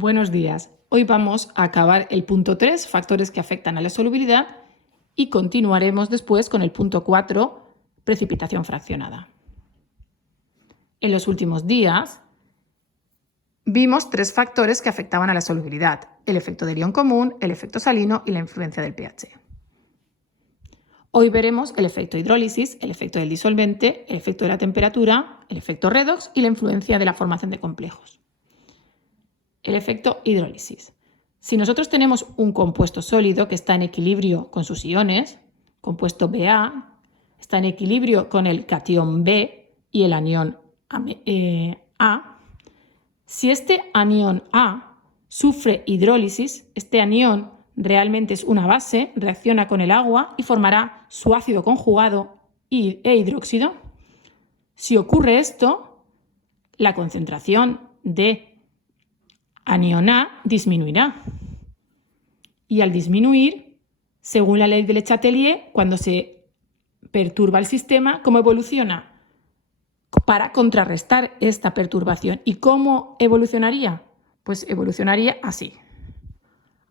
Buenos días. Hoy vamos a acabar el punto 3, factores que afectan a la solubilidad, y continuaremos después con el punto 4, precipitación fraccionada. En los últimos días vimos 3 factores que afectaban a la solubilidad: el efecto del ion común, el efecto salino y la influencia del pH. Hoy veremos el efecto hidrólisis, el efecto del disolvente, el efecto de la temperatura, el efecto redox y la influencia de la formación de complejos. El efecto hidrólisis. Si nosotros tenemos un compuesto sólido que está en equilibrio con sus iones, compuesto Ba, está en equilibrio con el catión B y el anión A, si este anión A sufre hidrólisis, este anión realmente es una base, reacciona con el agua y formará su ácido conjugado e hidróxido. Si ocurre esto, la concentración de anión A disminuirá. Y al disminuir, según la ley de Le Chatelier, cuando se perturba el sistema, ¿cómo evoluciona? Para contrarrestar esta perturbación. ¿Y cómo evolucionaría? Pues evolucionaría así,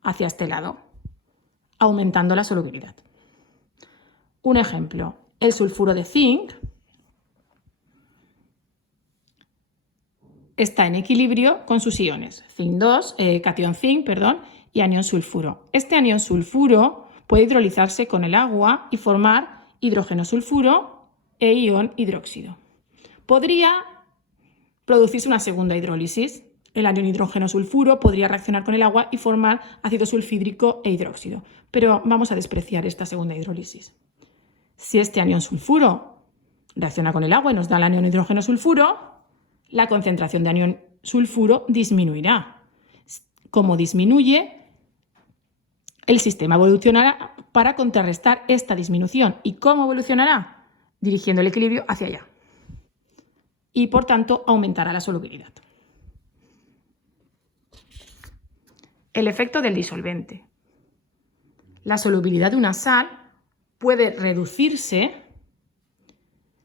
hacia este lado, aumentando la solubilidad. Un ejemplo, el sulfuro de zinc está en equilibrio con sus iones, catión zinc, y anión sulfuro. Este anión sulfuro puede hidrolizarse con el agua y formar hidrógeno sulfuro e ion hidróxido. Podría producirse una segunda hidrólisis. El anión hidrógeno sulfuro podría reaccionar con el agua y formar ácido sulfídrico e hidróxido. Pero vamos a despreciar esta segunda hidrólisis. Si este anión sulfuro reacciona con el agua y nos da el anión hidrógeno sulfuro, la concentración de anión sulfuro disminuirá. Como disminuye, el sistema evolucionará para contrarrestar esta disminución. ¿Y cómo evolucionará? Dirigiendo el equilibrio hacia allá. Y por tanto aumentará la solubilidad. El efecto del disolvente. La solubilidad de una sal puede reducirse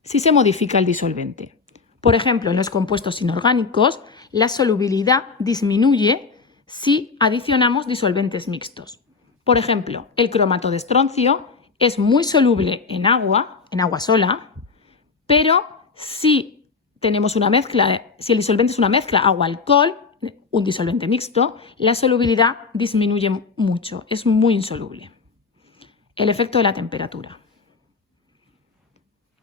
si se modifica el disolvente. Por ejemplo, en los compuestos inorgánicos, la solubilidad disminuye si adicionamos disolventes mixtos. Por ejemplo, el cromato de estroncio es muy soluble en agua sola, pero si tenemos una mezcla, si el disolvente es una mezcla agua-alcohol, un disolvente mixto, la solubilidad disminuye mucho, es muy insoluble. El efecto de la temperatura.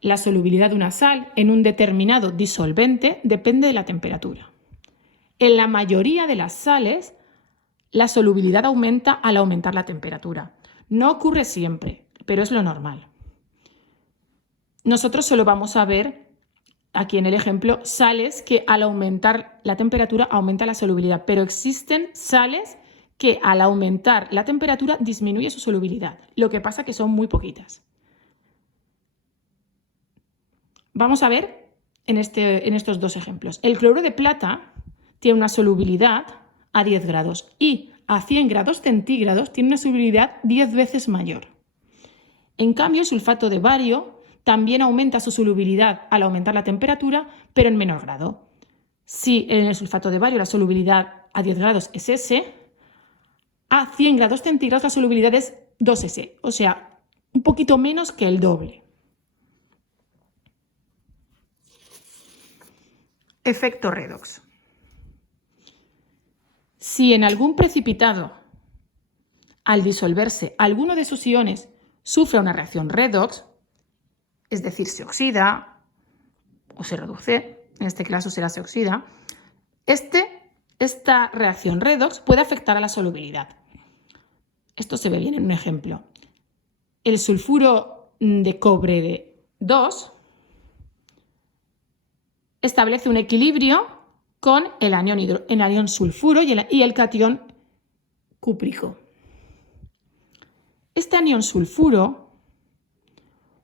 La solubilidad de una sal en un determinado disolvente depende de la temperatura. En la mayoría de las sales, la solubilidad aumenta al aumentar la temperatura. No ocurre siempre, pero es lo normal. Nosotros solo vamos a ver aquí en el ejemplo sales que al aumentar la temperatura aumenta la solubilidad, pero existen sales que al aumentar la temperatura disminuye su solubilidad. Lo que pasa es que son muy poquitas. Vamos a ver en estos dos ejemplos. El cloruro de plata tiene una solubilidad a 10 grados y a 100 grados centígrados tiene una solubilidad 10 veces mayor. En cambio, el sulfato de bario también aumenta su solubilidad al aumentar la temperatura, pero en menor grado. Si en el sulfato de bario la solubilidad a 10 grados es S, a 100 grados centígrados la solubilidad es 2S, o sea, un poquito menos que el doble. Efecto redox. Si en algún precipitado, al disolverse alguno de sus iones, sufre una reacción redox, es decir, se oxida o se reduce, en este caso será se oxida, esta reacción redox puede afectar a la solubilidad. Esto se ve bien en un ejemplo. El sulfuro de cobre 2 establece un equilibrio con el anión sulfuro y el catión cúprico. Este anión sulfuro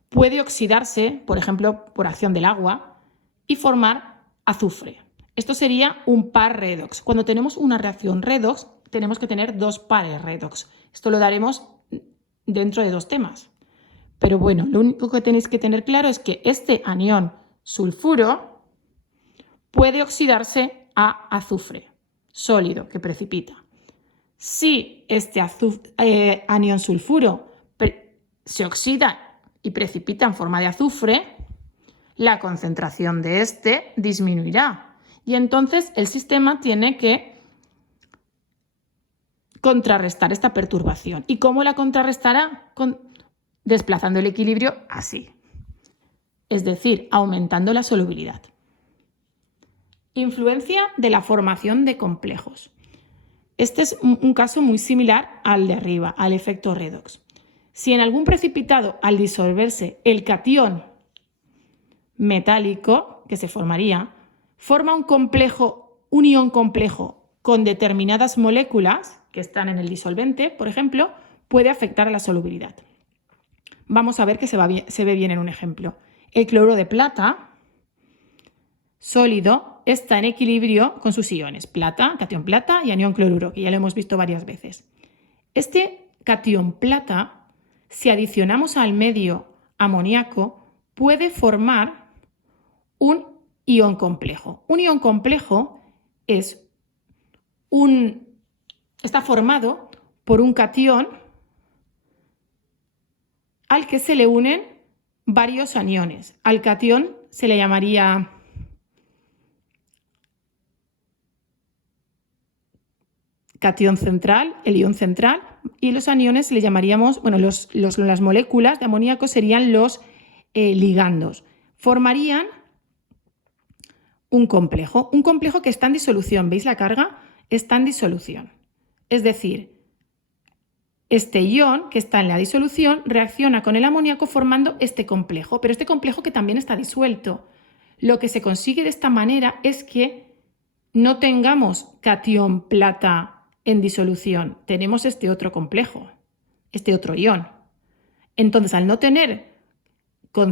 puede oxidarse, por ejemplo, por acción del agua y formar azufre. Esto sería un par redox. Cuando tenemos una reacción redox, tenemos que tener 2 pares redox. Esto lo daremos dentro de 2 temas. Pero bueno, lo único que tenéis que tener claro es que este anión sulfuro puede oxidarse a azufre. sólido que precipita. Si este anión sulfuro se oxida y precipita en forma de azufre, la concentración de este disminuirá. Y entonces el sistema tiene que contrarrestar esta perturbación. ¿Y cómo la contrarrestará? Desplazando el equilibrio así. Es decir, aumentando la solubilidad. Influencia de la formación de complejos. Este es un caso muy similar al de arriba, al efecto redox. Si en algún precipitado, al disolverse el catión metálico que se formaría, forma un ion complejo con determinadas moléculas que están en el disolvente, por ejemplo, puede afectar a la solubilidad. Vamos a ver que se ve bien en un ejemplo. El cloruro de plata sólido está en equilibrio con sus iones, plata, catión plata y anión cloruro, que ya lo hemos visto varias veces. Este catión plata, si adicionamos al medio amoníaco, puede formar un ion complejo. Un ion complejo está formado por un catión al que se le unen varios aniones. Al catión se le llamaría catión central, el ion central, y los aniones le llamaríamos, las moléculas de amoníaco serían los ligandos. Formarían un complejo que está en disolución. ¿Veis la carga? Está en disolución. Es decir, este ion que está en la disolución reacciona con el amoníaco formando este complejo, pero este complejo que también está disuelto. Lo que se consigue de esta manera es que no tengamos catión plata en disolución, tenemos este otro complejo, este otro ion. Entonces, al no tener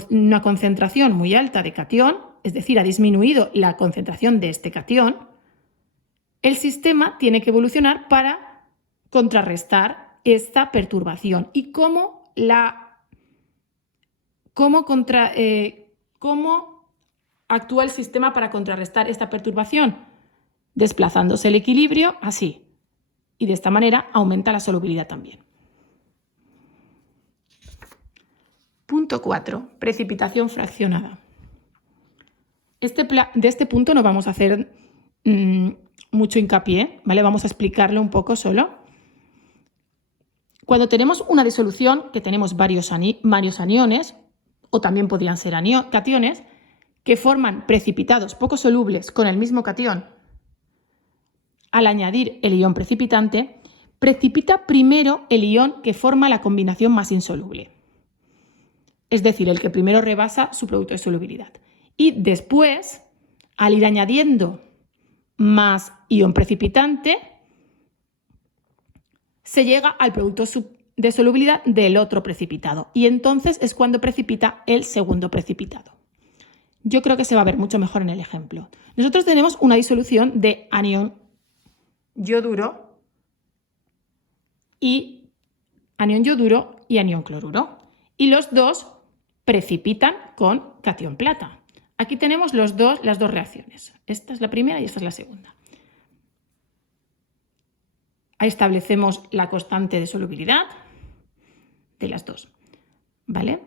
una concentración muy alta de catión, es decir, ha disminuido la concentración de este catión, el sistema tiene que evolucionar para contrarrestar esta perturbación. ¿Y cómo actúa el sistema para contrarrestar esta perturbación? Desplazándose el equilibrio así. Y de esta manera aumenta la solubilidad también. Punto 4. Precipitación fraccionada. De este punto no vamos a hacer mucho hincapié, ¿vale? Vamos a explicarlo un poco solo. Cuando tenemos una disolución, que tenemos varios aniones, o también podrían ser cationes, que forman precipitados poco solubles con el mismo catión, al añadir el ion precipitante, precipita primero el ion que forma la combinación más insoluble. Es decir, el que primero rebasa su producto de solubilidad. Y después, al ir añadiendo más ion precipitante, se llega al producto de solubilidad del otro precipitado. Y entonces es cuando precipita el segundo precipitado. Yo creo que se va a ver mucho mejor en el ejemplo. Nosotros tenemos una disolución de anión yoduro y anión cloruro. Y los dos precipitan con catión plata. Aquí tenemos las dos reacciones. Esta es la primera y esta es la segunda. Ahí establecemos la constante de solubilidad de las dos. ¿Vale?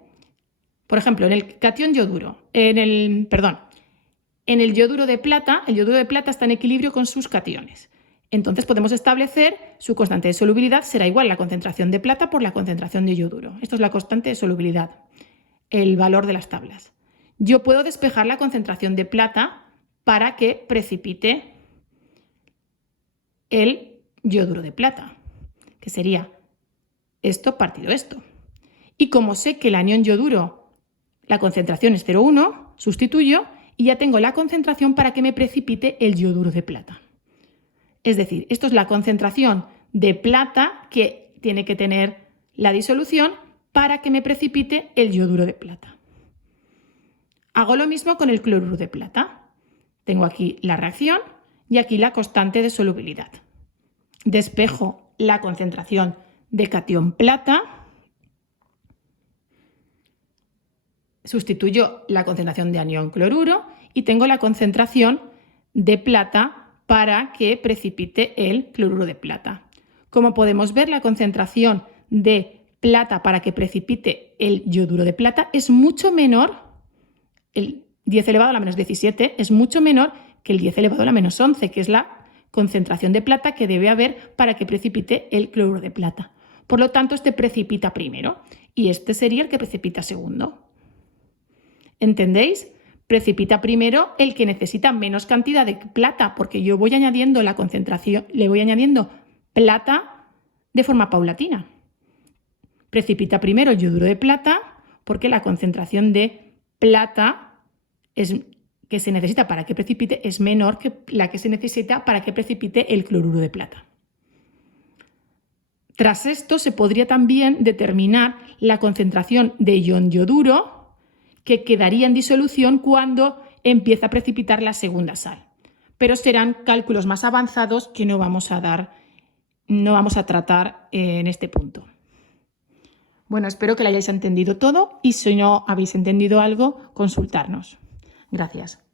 Por ejemplo, en el catión yoduro, en el yoduro de plata, el yoduro de plata está en equilibrio con sus cationes. Entonces podemos establecer su constante de solubilidad será igual a la concentración de plata por la concentración de yoduro. Esto es la constante de solubilidad, el valor de las tablas. Yo puedo despejar la concentración de plata para que precipite el yoduro de plata, que sería esto partido esto. Y como sé que el anión yoduro, la concentración es 0,1, sustituyo y ya tengo la concentración para que me precipite el yoduro de plata. Es decir, esto es la concentración de plata que tiene que tener la disolución para que me precipite el yoduro de plata. Hago lo mismo con el cloruro de plata. Tengo aquí la reacción y aquí la constante de solubilidad. Despejo la concentración de catión plata, sustituyo la concentración de anión cloruro y tengo la concentración de plata para que precipite el cloruro de plata. Como podemos ver, la concentración de plata para que precipite el yoduro de plata es mucho menor, el 10 elevado a la menos 17 es mucho menor que el 10 elevado a la menos 11, que es la concentración de plata que debe haber para que precipite el cloruro de plata. Por lo tanto, este precipita primero y este sería el que precipita segundo. ¿Entendéis? Precipita primero el que necesita menos cantidad de plata, porque yo voy añadiendo la concentración, le voy añadiendo plata de forma paulatina. Precipita primero el yoduro de plata porque la concentración de plata que se necesita para que precipite es menor que la que se necesita para que precipite el cloruro de plata. Tras esto se podría también determinar la concentración de ion yoduro que quedaría en disolución cuando empieza a precipitar la segunda sal. Pero serán cálculos más avanzados que no vamos a tratar en este punto. Bueno, espero que lo hayáis entendido todo y si no habéis entendido algo, consultarnos. Gracias.